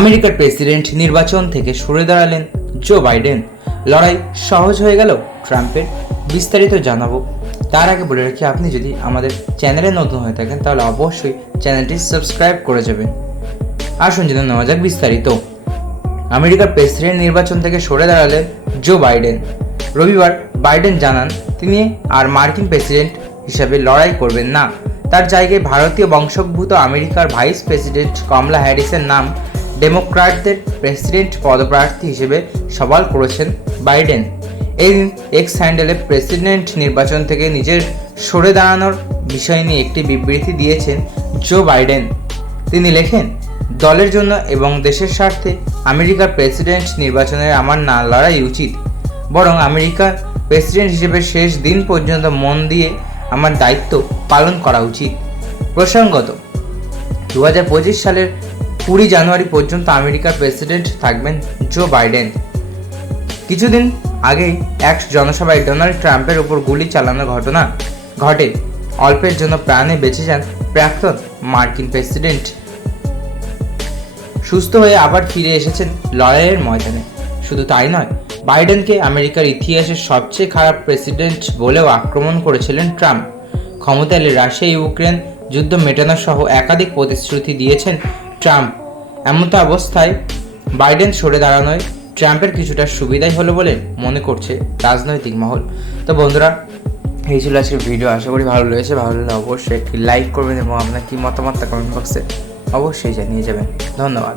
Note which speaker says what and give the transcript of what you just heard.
Speaker 1: আমেরিকার প্রেসিডেন্ট নির্বাচন থেকে সরে দাঁড়ালেন জো বাইডেন। লড়াই সহজ হয়ে গেল ট্রাম্পের, বিস্তারিত জানাব। তার আগে বলে রাখি, আপনি যদি আমাদের চ্যানেলে নতুন হয়ে থাকেন, তাহলে অবশ্যই চ্যানেলটি সাবস্ক্রাইব করে যাবেন। আসুন জেনে নেওয়া যাক বিস্তারিত। আমেরিকার প্রেসিডেন্ট নির্বাচন থেকে সরে দাঁড়ালেন জো বাইডেন। রবিবার বাইডেন জানান, তিনি আর মার্কিন প্রেসিডেন্ট হিসাবে লড়াই করবেন না। তার জায়গায় ভারতীয় বংশোদ্ভূত আমেরিকার ভাইস প্রেসিডেন্ট কমলা হ্যারিসের নাম ডেমোক্র্যাটদের প্রেসিডেন্ট পদপ্রার্থী হিসেবে সওয়াল করেছেন বাইডেন। এই দিন এক্স হ্যান্ডেলে প্রেসিডেন্ট নির্বাচন থেকে নিজের সরে দাঁড়ানোর বিষয় নিয়ে একটি বিবৃতি দিয়েছেন জো বাইডেন। তিনি লেখেন, দলের জন্য এবং দেশের স্বার্থে আমেরিকার প্রেসিডেন্ট নির্বাচনে আমার না লড়াই উচিত। বরং আমেরিকার প্রেসিডেন্ট হিসেবে শেষ দিন পর্যন্ত মন দিয়ে আমার দায়িত্ব পালন করা উচিত। প্রসঙ্গত দু হাজার পঁচিশ সালের কুড়ি জানুয়ারি পর্যন্ত আমেরিকার প্রেসিডেন্ট থাকবেন জো বাইডেন। কিছুদিন আগেই এক জনসভায় ডোনাল্ড ট্রাম্পের উপর গুলি চালানোর ঘটনা ঘটে। অল্পের জন্য প্রাণে বেঁচে যান প্রাক্তন মার্কিন প্রেসিডেন্ট। সুস্থ হয়ে আবার ফিরে এসেছেন লড়াইয়ের ময়দানে। শুধু তাই নয়, বাইডেনকে আমেরিকার ইতিহাসের সবচেয়ে খারাপ প্রেসিডেন্ট বলেও আক্রমণ করেছিলেন ট্রাম্প। ক্ষমতা এলে রাশিয়া, ইউক্রেন যুদ্ধ মেটানো সহ একাধিক প্রতিশ্রুতি দিয়েছেন ট্রাম্প। এমন তো অবস্থায় বাইডেন সরে দাঁড়ানোয় ট্রাম্পের কিছুটা সুবিধাই হলো বলে মনে করছে রাজনৈতিক মহল। তো বন্ধুরা, এই ছিল আজকের ভিডিও আশা করি ভালো লেগেছে। ভালো লাগলে অবশ্যই একটি লাইক করবেন এবং আপনার কি মতামত কমেন্ট বক্সে অবশ্যই জানিয়ে যাবেন। ধন্যবাদ।